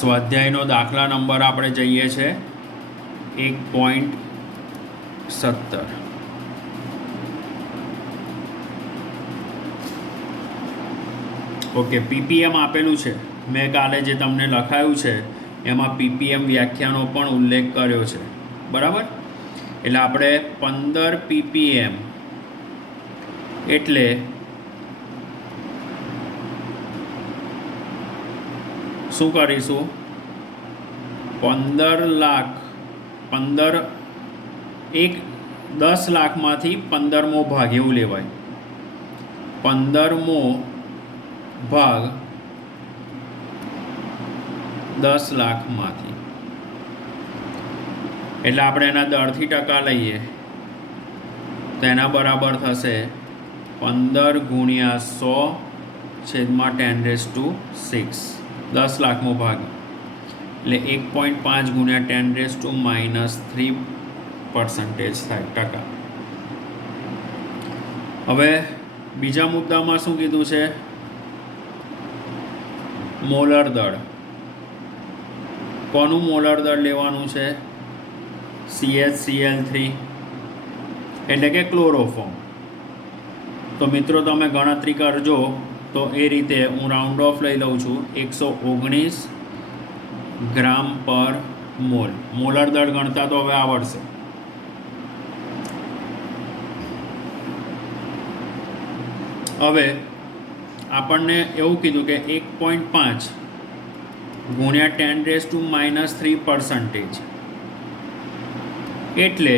સ્વાધ્યાયનો દાખલા નંબર આપણે જઈએ છે 1.17. ઓકે, પીપીએમ આપેલું છે. મેં કાલે જે તમને લખાયું છે એમાં પીપીએમ વ્યાખ્યાનો પણ ઉલ્લેખ કર્યો છે, બરાબર. એટલે આપણે 15 પીપીએમ એટલે શું કરીશું? 10 લાખમાંથી 15મો ભાગ એવું લેવાય. 15મો ભાગ 10 લાખમાંથી, એટલે આપણે એના દરથી ટકા લઈએ તો એના બરાબર થશે 15 ગુણ્યા 100/10⁶. 10 લાખમો ભાગ એટલે 1.5 ગુણ્યા 10⁻³ થાય ટકા. હવે બીજા મુદ્દામાં શું કીધું છે? મોલર દળ. કોનું મોલર દળ લેવાનું છે? CH3 એટલે કે ક્લોરોફોર્મ. તો મિત્રો તમે ગણતરી કરજો. તો એ રીતે હું રાઉન્ડ ઓફ લઈ લઉં છું, 119 ગ્રામ પર મોલ. મોલર દળ ગણતા તો હવે આવડશે. હવે આપણને એવું કીધું કે 1.5 ગુણ્યા 10⁻³ એટલે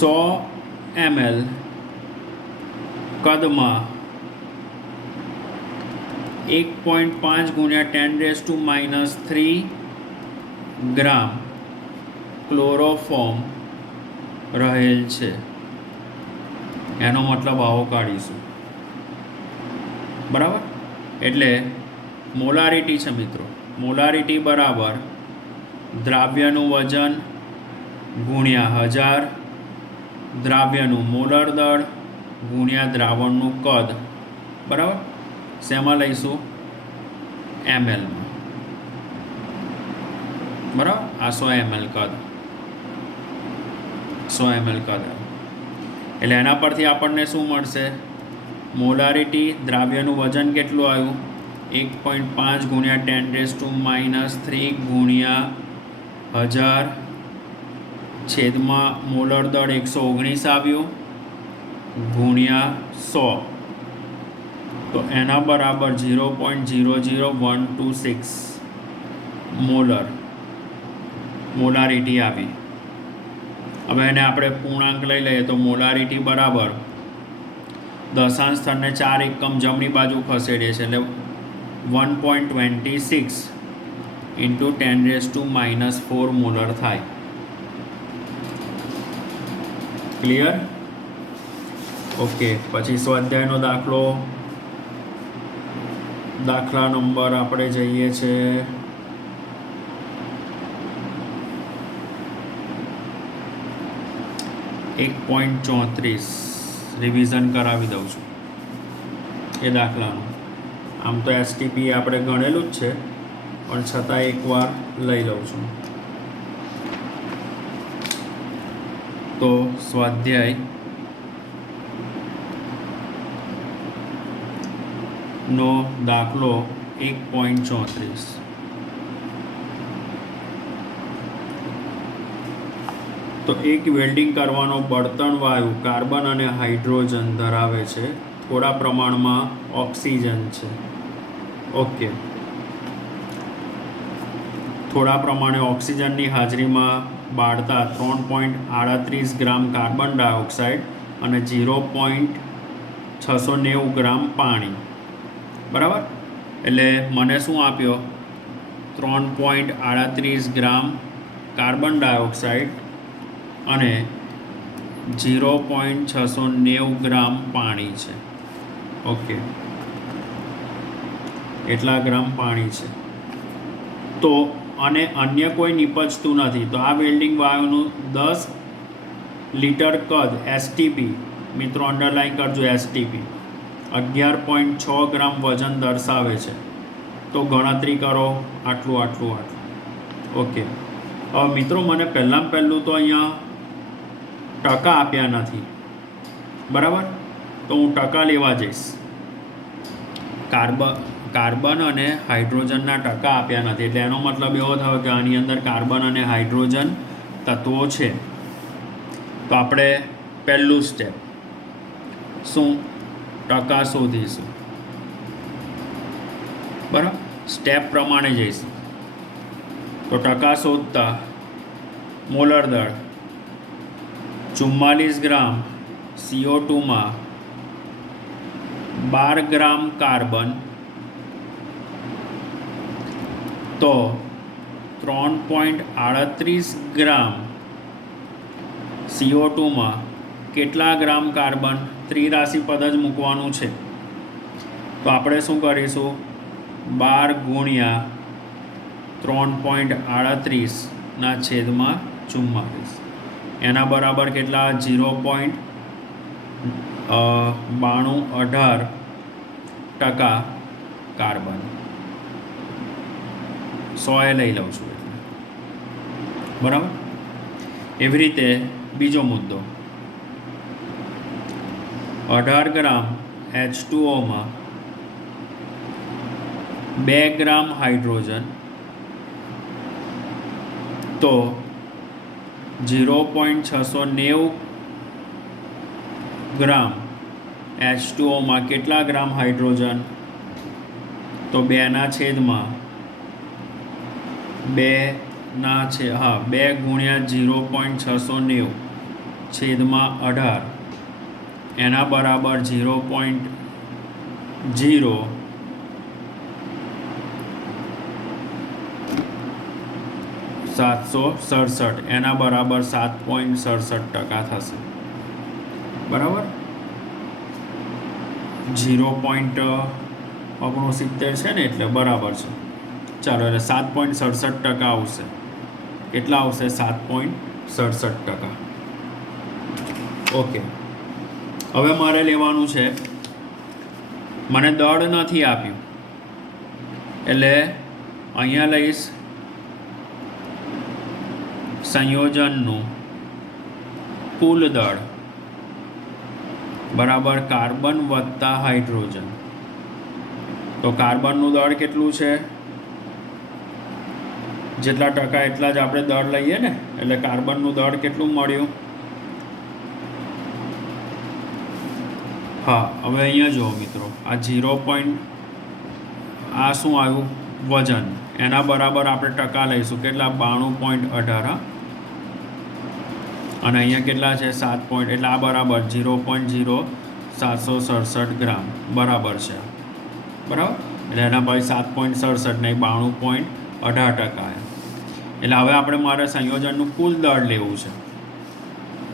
100 ml કદમાં 1.5 ગુણ્યા 10⁻³ ગ્રામ ક્લોરોફોર્મ રહેલ છે. એનો મતલબ આવો કાઢીશું, બરાબર. એટલે મોલારિટી છે મિત્રો. મોલારિટી બરાબર દ્રાવ્યનું વજન ગુણ્યા 1000, દ્રાવ્યનું મોલર દળ ગુણ્યા દ્રાવણનું કદ, બરાબર. શેમાં લઈશું? mlમાં, બરાબર. આ 100 ml કદ, 100 ml કદ. એટલે એના પરથી આપણને શું મળશે? મોલારિટી, દ્રાવ્યનું વજન કેટલું આવ્યું? 1.5 ગુણ્યા 10⁻³ ગુણ્યા 1000 છેદમાં મોલર દળ 119 આવ્યું ગુણ્યા 100. તો એના બરાબર 0.00126 મોલારિટી આવી. હવે એને આપણે પૂર્ણાંક લઈ લઈએ તો મોલારિટી બરાબર દશાંશ સ્થળને 4 એકમ જમણી બાજુ ખસેડીએ છીએ એટલે 1.26 × 10⁻⁴ મોલર થાય. ક્લિયર? ઓકે. પછી સ્વાધ્યાયનો દાખલા નંબર આપણે જઈએ છે 1.34. રિવિઝન કરાવી દઉં છું એ દાખલાનું. આમ તો STP આપણે ગણેલું જ છે, પણ છતાં એકવાર લઈ લઉં છું. તો સ્વાધ્યાય નો દાખલો 1.34. તો એક વેલ્ડિંગ કરવાનો બળતણ વાયુ કાર્બન અને હાઇડ્રોજન ધરાવે છે. થોડા પ્રમાણમાં ઓક્સિજન છે. ઓકે. થોડા પ્રમાણે ઓક્સિજનની હાજરીમાં બાળતા 3.38 ગ્રામ કાર્બન ડાયોક્સાઇડ અને 0.690 ગ્રામ પાણી, બરાબર. એટલે મને શું આપ્યો? 3.38 ગ્રામ કાર્બન ડાયોક્સાઇડ અને 0.690 ગ્રામ પાણી છે. ઓકે, એટલા ગ્રામ પાણી છે. તો અને અન્ય કોઈ નીપજતું નથી, તો આ વેલ્ડિંગ વાયુનું 10 लीटर कद एसटीपी मित्रों अंडरलाइन करजो एसटीपी 11.6 ग्राम वजन दर्शावे छे तो गणतरी करो आटलू आटलू आटलू ओके। हवे मित्रों मने पहलू तो अहींया टका आप्या नथी बराबर तो हूँ टका लेवा जईश। कार्बन अने हाइड्रोजनना टका आप्या नथी एटले एनो मतलब एवो थयो के आनी अंदर कार्बन अने हाइड्रोजन तत्वों छे। तो आपणे पहलू स्टेप शुं टका शोधीशुं बराबर स्टेप प्रमाणे जईशुं। तो टका शोधता मोलर दर 44 ग्राम CO2 में 12 ग्राम कार्बन तो 3.38 ग्राम CO2 में केटला ग्राम कार्बन त्रिराशि पद ज मूकवानुं छे। तो आपणे शुं करीशुं 12 गुणिया 3.38 ना छेदमां 44 एना बराबर केटला 0.9218 टका कार्बन 100 लई लઉં છું એટલે બરાબર। એવી રીતે બીજો મુદ્દો 18 ग्राम H2O में 2 ग्राम हाइड्रोजन तो 0.690 ग्राम H2O में केटला ग्राम हाइड्रोजन तो 2 ना छेद में 2 गुणिया 0.690 छेद में 18 एना बराबर 0.0767 एना बराबर 7.67 टका थशे बराबर। 0.69 है ने एटले बराबर है। चलो एटले 7.67 टका आवशे। केटला आवशे 7.67 टका ओके। हवे मारे लेवानुं छे मने दળ નથી આપ્યું એટલે અહીંયા લઈશ સંયોજનનું કુલ દળ બરાબર કાર્બન વત્તા હાઇડ્રોજન। તો કાર્બનનું દળ કેટલું છે જેટલા ટકા એટલા જ આપણે દળ લઈએ ને એટલે કાર્બનનું દળ કેટલું મળ્યું। हाँ हवे अहींया जुओ मित्रों आ 0. आ शुं आव्युं वजन एना बराबर आपणे टका लईशुं केटला 92.18 अने अहींया केटला छे 7 पॉइंट एटले आ बराबर 0.0767 ग्राम बराबर छे बराबर एटले एना भाई 7.67 ने 92.18 टका एटले हवे आपणे मारे संयोजननुं कुल दળ लेवुं छे।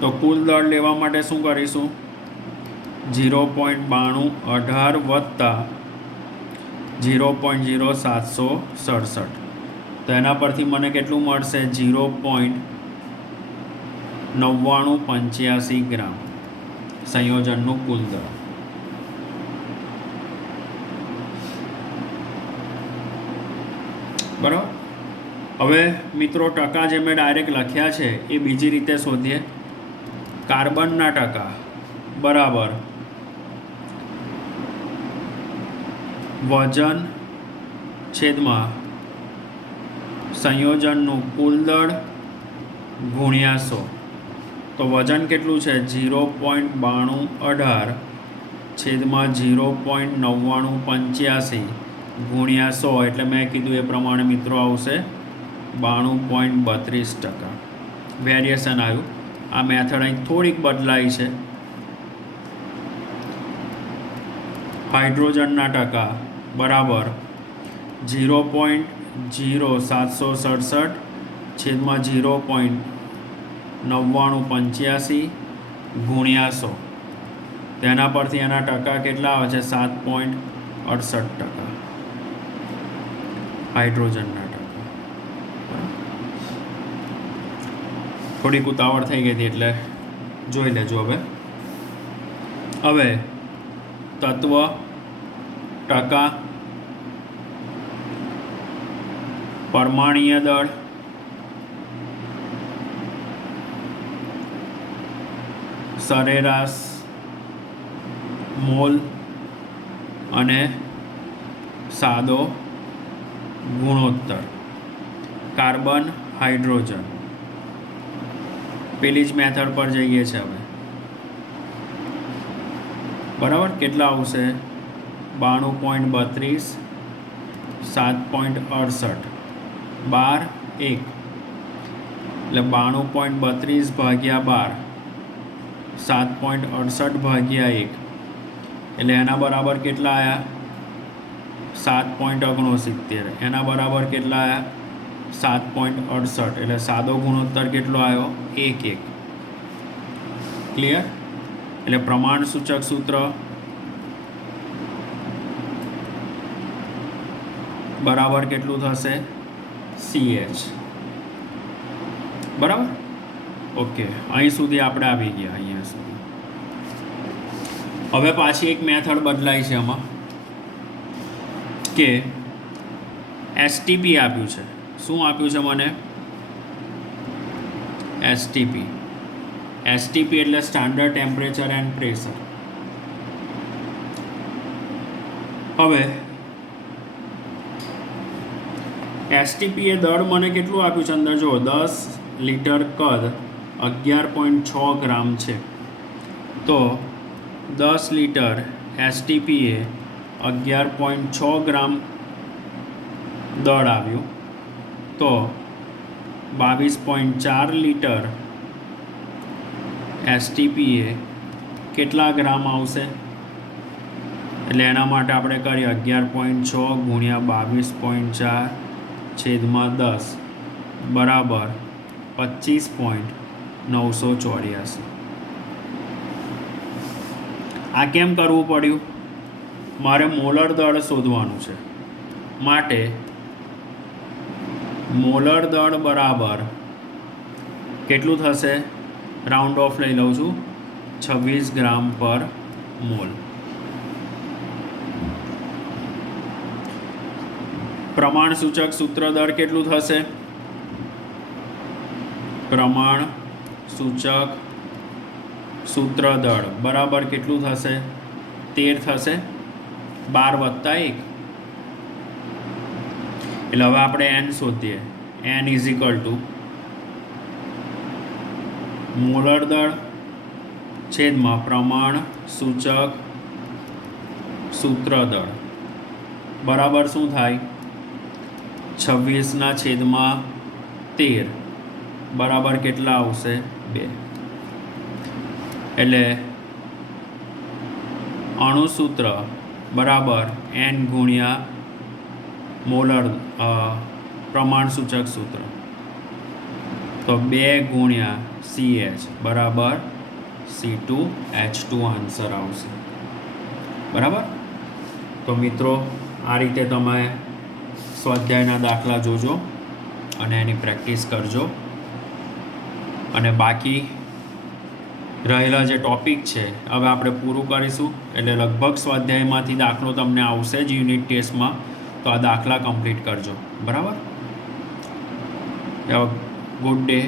तो कुल दળ लेवा माटे शुं करीशुं 0.9218 वत्ता 0.0767 तो एना परथी मने केटलुं मळशे 0.9985 ग्राम संयोजननुं कुल दળ बराबर। हवे मित्रों टका जे मैं डायरेक्ट लख्या छे ए बीजी रीते शोधीए। कार्बनना टका बराबर वजन छेदमां संयोजननुं कुल दળ गुणिया 100 तो वजन केटलुं छे 0.9218 छेदमां 0.9985 गुणिया 100 एटले मैं कीधुं ए प्रमाणे मित्रों आवशे 92.32 टका वेरिएशन आव्युं। आ मेथड अहीं थोड़ीक बदलाई छे। हाइड्रोजनना टका बराबर 0.0767 छेदमां 0.9985 गुणिया 100 तेना परथी एना टका केटला आवे छे 7.68 टका हाइड्रोजनना टका। थोड़ी उतावळ थई गई थी एटले જોઈ લેજો હવે તત્વ, ટકા, પરમાણ્વીય દળ, સરેરાશ, મોલ અને સાદો ગુણોત્તર, કાર્બન, હાઇડ્રોજન. પેલી જ મેથડ પર જઈએ છીએ હવે. બરાબર, કેટલા આવશે? 92.32, 7.68, 12, 1 એટલે 92.32 ભાગ્યા 12, 7.68 ભાગ્યા 1 એટલે એના બરાબર કેટલા આવ્યા? 7.69. એના બરાબર કેટલા આવ્યા? 7.68. એટલે સાદો ગુણોત્તર કેટલો આવ્યો? 1:1. ક્લિયર? એટલે પ્રમાણ સૂચક સૂત્ર બરાબર કેટલું થશે? CH. બરાબર, ઓકે. અહીં સુધી આપણે આવી ગયા. અહીંયા સુધી. હવે પાછી એક મેથડ બદલાઈ છે આમાં કે STP આપ્યું છે. શું આપ્યું છે મને? STP એટલે સ્ટાન્ડર્ડ ટેમ્પરેચર એન્ડ પ્રેશર. હવે STP એ દળ મને કેટલું આપ્યું છે અંદર જો 10 લિટર કદ 11.6 ગ્રામ છે. તો 10 લિટર STP એ 11.6 ગ્રામ દળ આવ્યું. તો 22.4 લિટર STP એ કેટલા ગ્રામ આવશે? એટલે એના માટે આપણે કરીએ 11.6 ગુણ્યા 22.4/10 બરાબર 25.984. આ કેમ કરવું પડ્યું? મારે મોલર દળ શોધવાનું છે. માટે મોલર દળ બરાબર કેટલું થશે? રાઉન્ડ ઓફ લઈ લઉં છું, 26 ગ્રામ પર મોલ. પ્રમાણ સૂચક સૂત્ર દળ કેટલું થશે? પ્રમાણ સૂચક સૂત્ર દળ બરાબર કેટલું થશે? 13 થશે, 12 + 1. એટલે હવે આપણે n શોધીએ. n = મોલર દળ છેદમાં પ્રમાણ સૂચક સૂત્ર દળ બરાબર શું થાય? 26/13 બરાબર કેટલા આવશે? 2. એટલે અણુસૂત્ર બરાબર n ગુણ્યા મોલર પ્રમાણ સૂચક સૂત્ર. તો 2 ગુણ્યા CH બરાબર C2H2 આન્સર આવશે. બરાબર. તો મિત્રો આ રીતે તમે સ્વાધ્યાયના દાખલા જોજો અને એની પ્રેક્ટિસ કરજો. અને બાકી રહેલા જે ટૉપિક છે હવે આપણે પૂરું કરીશું. એટલે લગભગ સ્વાધ્યાયમાંથી દાખલો તમને આવશે જ યુનિટ ટેસ્ટમાં. તો આ દાખલા કમ્પ્લીટ કરજો. બરાબર. Good day.